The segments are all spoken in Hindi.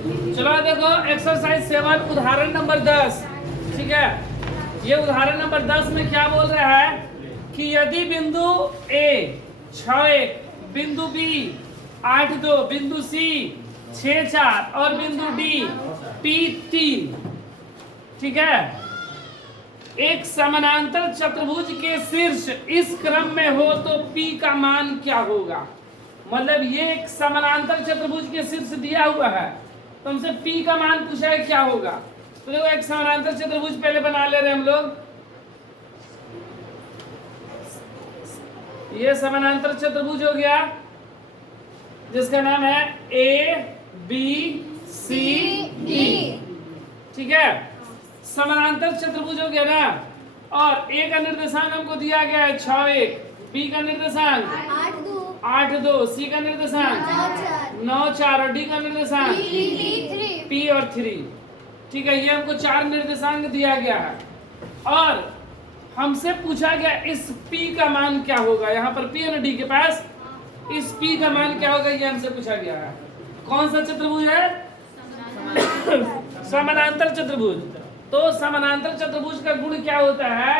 चलो देखो एक्सरसाइज 7 उदाहरण नंबर 10। ठीक है, ये उदाहरण नंबर 10 में क्या बोल रहा है कि यदि बिंदु ए 6 बिंदु बी 8 बिंदु सी 6 और बिंदु डी P3, ठीक है, एक समानांतर चतुर्भुज के शीर्ष इस क्रम में हो तो P का मान क्या होगा। मतलब ये एक समानांतर चतुर्भुज के शीर्ष दिया हुआ है, तो हमसे P का मान पूछा है क्या होगा। तो देखो एक समानांतर चतुर्भुज पहले बना ले रहे हैं हम लोग। ये समानांतर चतुर्भुज हो गया जिसका नाम है ABCD। ठीक है, समानांतर चतुर्भुज हो गया ना। और ए का निर्देशांक हमको दिया गया है 6, बी का निर्देशांक 8, सी का निर्देशांक 9, और डी का निर्देशांक P और 3। ठीक है, ये हमको 4 निर्देशांक दिया गया है और हमसे पूछा गया इस P का मान क्या होगा। यहाँ पर P है ना डी के पास, इस P का मान क्या होगा ये हमसे पूछा गया है। कौन सा चतुर्भुज है? समानांतर चतुर्भुज। तो समानांतर चतुर्भुज का गुण क्या होता है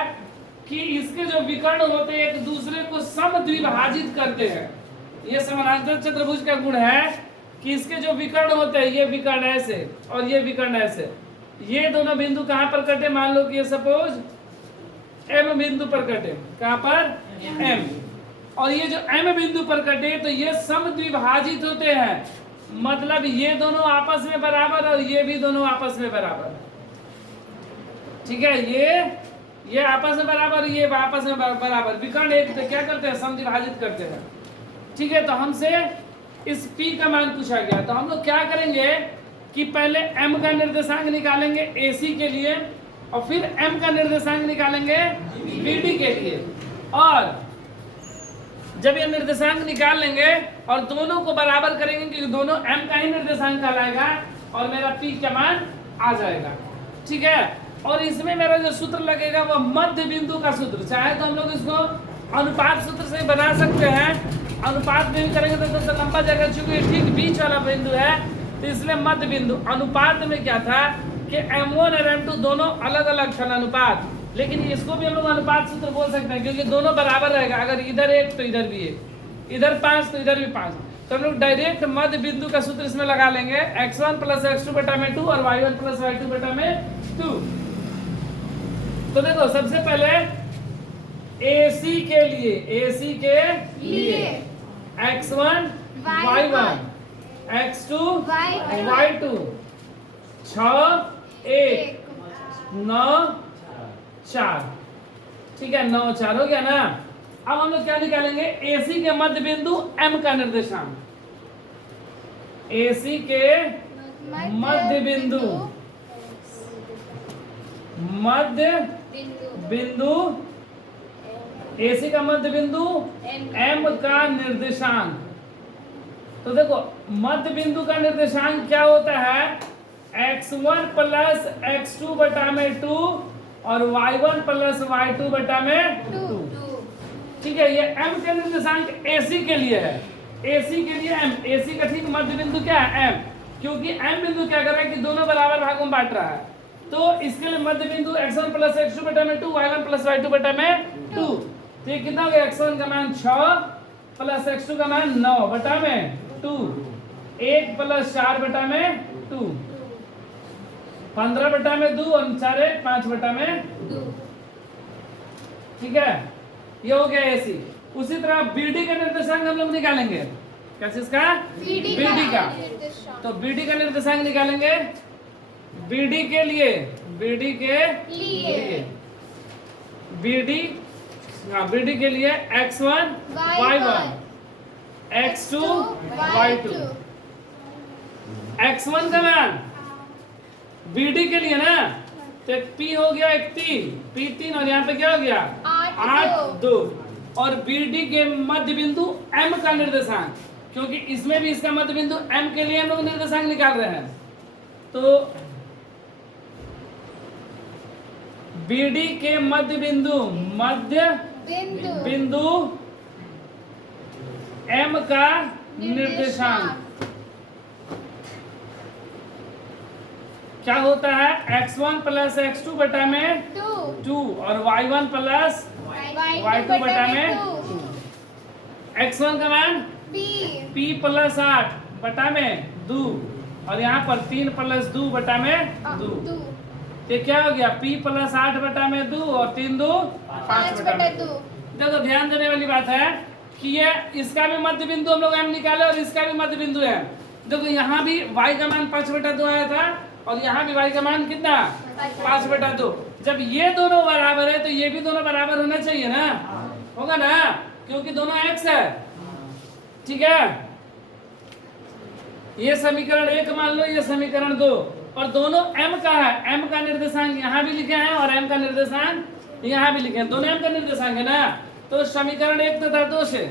कि इसके जो विकर्ण होते हैं एक दूसरे को समद्विभाजित करते हैं। ये समानांतर चतुर्भुज का गुण है कि इसके जो विकर्ण होते हैं, ये विकर्ण ऐसे और ये विकर्ण ऐसे, ये दोनों बिंदु कहाँ पर कटे, मान लो कि ये सपोज M बिंदु पर कटे। कहाँ पर? M। और ये जो M बिंदु पर कटे तो ये समद्विभाजित होते हैं, मतलब ये दोनों आपस में बराबर और ये भी दोनों आपस में बराबर। ठीक है, ये आपस में बराबर, ये आपस में बराबर, विकर्ण एक तो क्या करते हैं, समद्विभाजित करते हैं। ठीक है, तो हमसे इस P का मान पूछा गया, तो हम लोग क्या करेंगे कि पहले M का निर्देशांक निकालेंगे AC के लिए और फिर M का निर्देशांक निकालेंगे BD के लिए। और जब ये निर्देशांक निकाल लेंगे और दोनों को बराबर करेंगे क्योंकि दोनों M का ही निर्देशांक कहलाएगा और मेरा P का मान आ जाएगा। ठीक है, और इसमें मेरा जो सूत्र लगेगा वो मध्य बिंदु का सूत्र। चाहे तो हम लोग इसको अनुपात सूत्र से बना सकते हैं, अनुपात में भी करेंगे तो थोड़ा लंबा जाएगा, चूंकि ये ठीक बीच वाला बिंदु है तो इसलिए मध्य बिंदु। अनुपात में क्या था कि M1 और M2 दोनों अलग अलग था अनुपात, लेकिन इसको भी हम लोग अनुपात सूत्र बोल सकते हैं क्योंकि दोनों बराबर रहेगा। अगर इधर 1 तो इधर भी 1, इधर 5 तो इधर भी 5, तो हम लोग डायरेक्ट मध्य बिंदु का सूत्र इसमें लगा लेंगे, x1 + x2 बटा में 2 और y1 + y2 बटा में 2। तो देखो सबसे पहले AC के लिए x1 y1 x2 y2 6 1 9 4। ठीक है, 9 4 हो गया ना। अब हम लोग क्या निकालेंगे, AC के मध्य बिंदु M का निर्देशांक। AC के मध्य बिंदु AC का मध्य बिंदु M का निर्देशांक। तो देखो मध्य बिंदु का निर्देशांक क्या होता है, x1 + x2 बटा में 2 और y1 + y2 बटा में 2। ठीक है, ये M का निर्देशांक AC के लिए है, AC के लिए M, AC का ठीक मध्य बिंदु क्या है, M, क्योंकि M बिंदु क्या कर रहा है कि दोनों बराबर भागों में बांट रहा है। तो इसके लिए मध्य बिंदु x1 + x2 बटा में 2 y1 + y2 बटा में 2। तो ये कितना हो गया, x1 का मान 6 + x2 का मान 9 बटा में 2, 1 + 4 बटा में 2, 15 बटा में 2 और 4 5 बटा में 2। ठीक है, ये हो गया AC। उसी तरह BD का निर्देशांक हम लोग निकालेंगे। कैसे इसका? BD का। तो BD का निर्देशांक निकालेंगे। BD के लिए BD के लिए x1 y1 x2 y2। x1 का मान BD के लिए ना तो एक P हो गया, एक P3 और यहाँ पे क्या हो गया 8 2। और BD के मध्य बिंदु M का निर्देशांक, क्योंकि इसमें भी इसका मध्य बिंदु M के लिए हम लोग निर्देशांक निकाल रहे हैं। तो BD के मध्य बिंदु M का निर्देशांक क्या होता है x1 प्लस x2 बटा में 2 और y1 प्लस y2 बटा में 2। x1 का मान p प्लस 8 बटा में 2 और यहाँ पर 3 प्लस 2 बटा में 2। ये क्या हो गया p प्लस 8 बटा में 2 और 3 2 5 बटा में 2। देखो ध्यान देने वाली बात है कि ये इसका भी मध्य बिंदु हम लोग m निकाले और इसका भी मध्य बिंदु है। देखो यहाँ भी y का मान 5 बटा 2 आया था और यहाँ भी y का मान कितना 5 बटा 2। जब ये दोनों बराबर है तो ये भी दोनों बराबर होना चाहिए ना, होगा ना, क्योंकि दोनों x है। ठीक है, ये समीकरण 1 मान लो, ये समीकरण 2 और दोनों m का है। m का निर्देशांक यहाँ भी लिखे हैं और m का निर्देशांक यहाँ भी लिखे हैं, दोनों m का निर्देशांक है ना। तो समीकरण 1 तथा 2 से,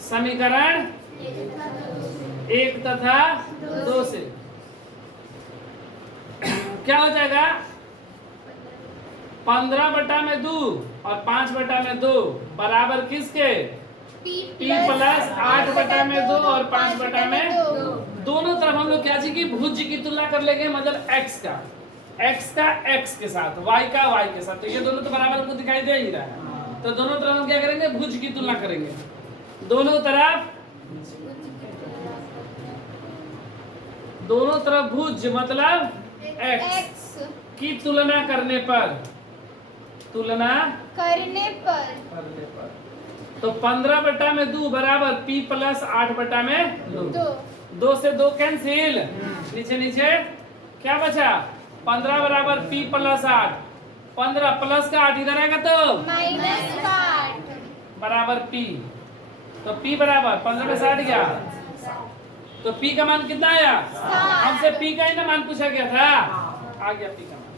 समीकरण 1 तथा 2 से क्या हो जाएगा 15 बटा में 2 और 5 बटा में 2 बराबर किसके p प्लस 8 बटा में 2 और 5 बटा में 2। दोनों तरफ हम लोग क्या चीज की भुज की तुलना कर लेंगे, मतलब x का x के साथ, y का y के साथ। तो ये दोनों तो बराबर हमको दिखाई दे ही रहा है, तो दोनों तरफ हम क्या करेंगे भुज की तुलना करेंगे। दोनों तरफ भुज मतलब x की तुलना करने पर तो 15 बटा में 2 बराबर p प्लस 8 बटा में 2 से 2 कैंसिल, नीचे नीचे क्या बचा 15 बराबर p प्लस 8, 15 प्लस का 8 इधर आएगा तो माइनस का 8 बराबर p। तो p बराबर 15 में 60 गया, तो p का मान कितना आया, हमसे p का ही ना मान पूछा गया था, आ गया p का मान।